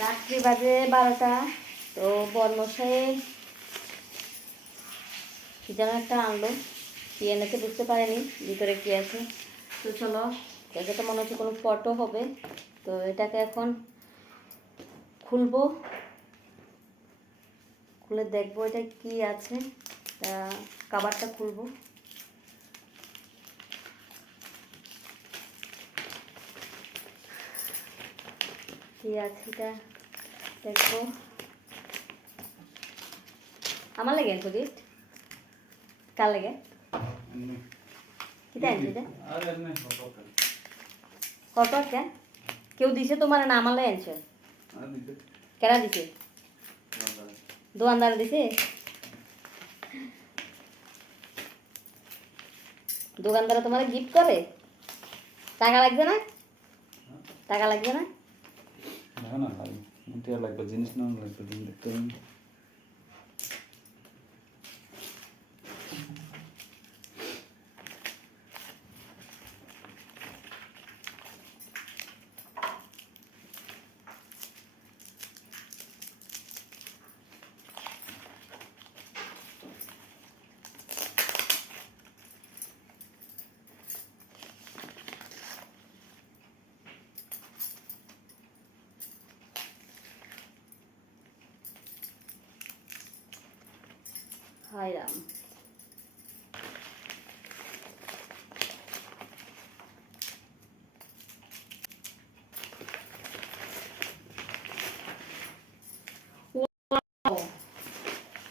রাত্রি বাজে বারোটা, তো বর্মশাই কি যেন একটা আনলো, কি এনেছে বুঝতে পারেনি, ভিতরে কি আছে। তো চলো এটা তো মনে হচ্ছে কোনো ফটো হবে, তো এটাকে এখন খুলবো, খুলে দেখব এটা কি আছে কাবারটা খুলবো। কি আছে এটা? দেখব আমার লাগে করি কার লাগে? কি তাই এটা? কত কেন কেউ দিছে তোমার না আমার লাগে আনছে কেনা দিছে। দোকানদার দিছে? দোকানদার তোমার গিফট করে? টাকা লাগবে না? টাকা লাগবে না? না না মুটিয়া লাগবে জিনিস না লাগবে দিন দেখতে হবে। হাই রাম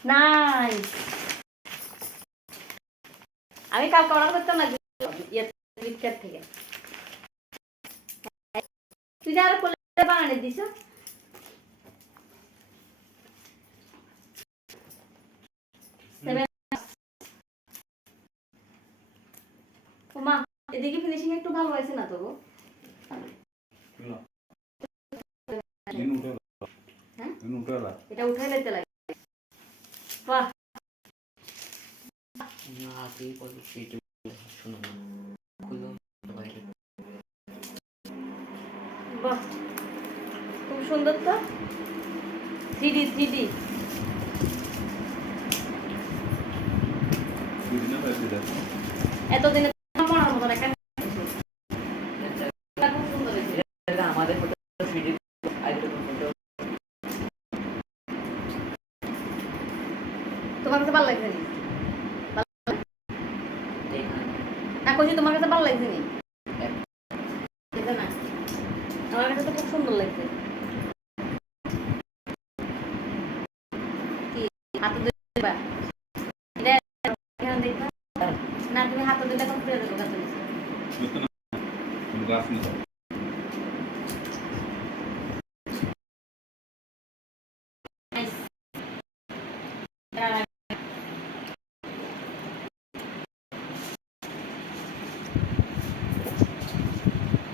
নাইস আমি কালকে অর্ডার করতাম না ইয়ে ফ্লিপকার্ট থেকে তুই যা আর করলে বানানে দিছ ওমা এদিকে ফিনিশিং একটু ভালো হয়েছে না তো গো না। দিন উঠে হ্যাঁ? এটা উঠাই লাগে। বাহ। খুব সুন্দর তো। Three D three. এতদিনে পড়ার মতো একটা খুব সুন্দর হয়েছে এটা আমাদের ফটো ফিডি আইডি ফটো তোমার কাছে ভালো লাগছে নি? না, কইছি তোমার কাছে ভালো লাগছে নি? আমার কাছে তো খুব সুন্দর লাগছে। হাতে না, তুমি হাতে দিলে এখন ফিরে দেবো। কাছে বুঝতে না? তুমি গ্লাস নিয়ে যাও।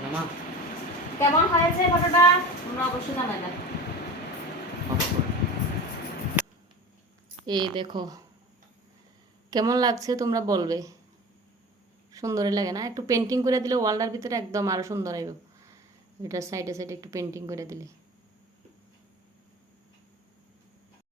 মামা কেমন হয়েছে ফটোটা? তোমরা অবশ্যই জানাবে। এই দেখো, কেমন লাগছে তোমরা বলবে? সুন্দরই লাগে না? একটু পেন্টিং করে দিলে ওয়ালটার ভিতরে একদম আরও সুন্দর হবে এটার সাইডে সাইডে একটু পেন্টিং করে দিলে।